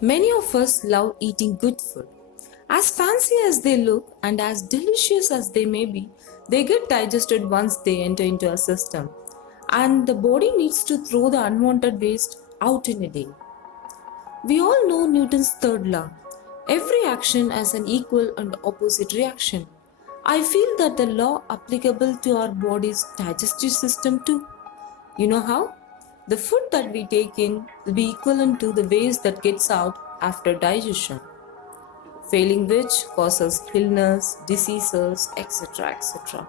Many of us love eating good food. As fancy as they look and as delicious as they may be, they get digested once they enter into our system. And the body needs to throw the unwanted waste out in a day. We all know Newton's third law. Every action has an equal and opposite reaction. I feel that the law applicable to our body's digestive system too. You know how? The food that we take in will be equivalent to the waste that gets out after digestion, failing which causes illness, diseases, etc. etc.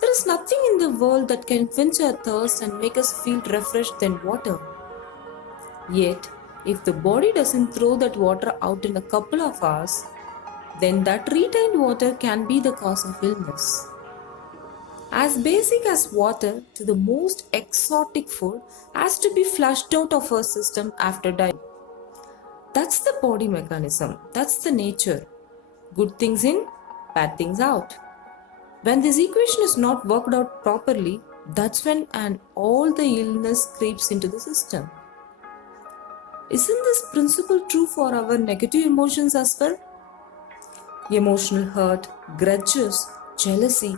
There is nothing in the world that can quench our thirst and make us feel refreshed than water. Yet, if the body doesn't throw that water out in a couple of hours, then that retained water can be the cause of illness. As basic as water to the most exotic food has to be flushed out of our system after diet. That's the body mechanism. That's the nature. Good things in, bad things out. When this equation is not worked out properly, that's when all the illness creeps into the system. Isn't this principle true for our negative emotions as well? Emotional hurt, grudges, jealousy,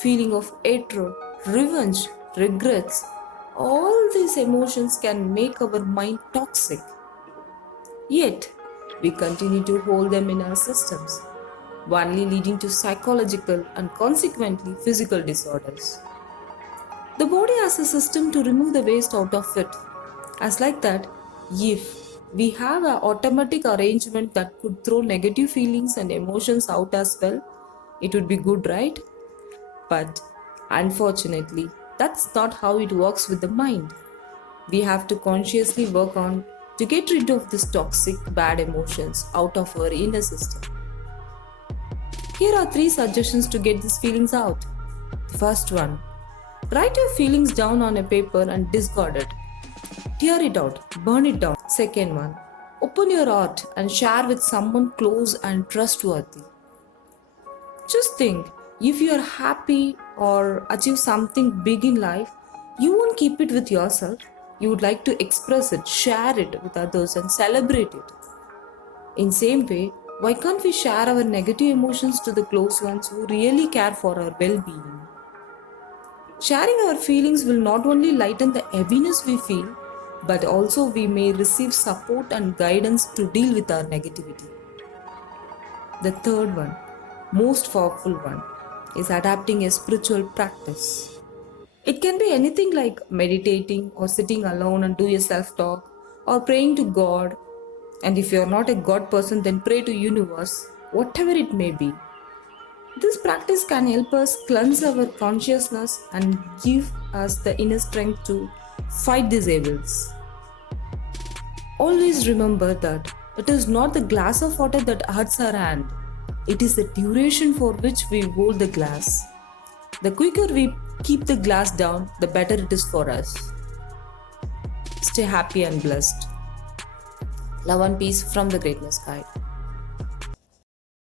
feeling of hatred, revenge, regrets, all these emotions can make our mind toxic. Yet, we continue to hold them in our systems, only leading to psychological and consequently physical disorders. The body has a system to remove the waste out of it. As like that, if we have an automatic arrangement that could throw negative feelings and emotions out as well, it would be good, right? But unfortunately, that's not how it works with the mind. We have to consciously work on to get rid of these toxic bad emotions out of our inner system. Here are 3 suggestions to get these feelings out. First one, write your feelings down on a paper and discard it. Tear it out, burn it down. Second one, open your heart and share with someone close and trustworthy. Just think, if you are happy or achieve something big in life, you won't keep it with yourself. You would like to express it, share it with others and celebrate it. In same way, why can't we share our negative emotions to the close ones who really care for our well-being? Sharing our feelings will not only lighten the heaviness we feel, but also we may receive support and guidance to deal with our negativity. The third one, most powerful one, is adapting a spiritual practice. It can be anything like meditating or sitting alone and do a self-talk or praying to God. And if you're not a God person, then pray to universe, whatever it may be. This practice can help us cleanse our consciousness and give us the inner strength to fight these evils. Always remember that it is not the glass of water that hurts our hand. It is the duration for which we hold the glass. The quicker we keep the glass down, the better it is for us. Stay happy and blessed. Love and peace from the Greatness Guide.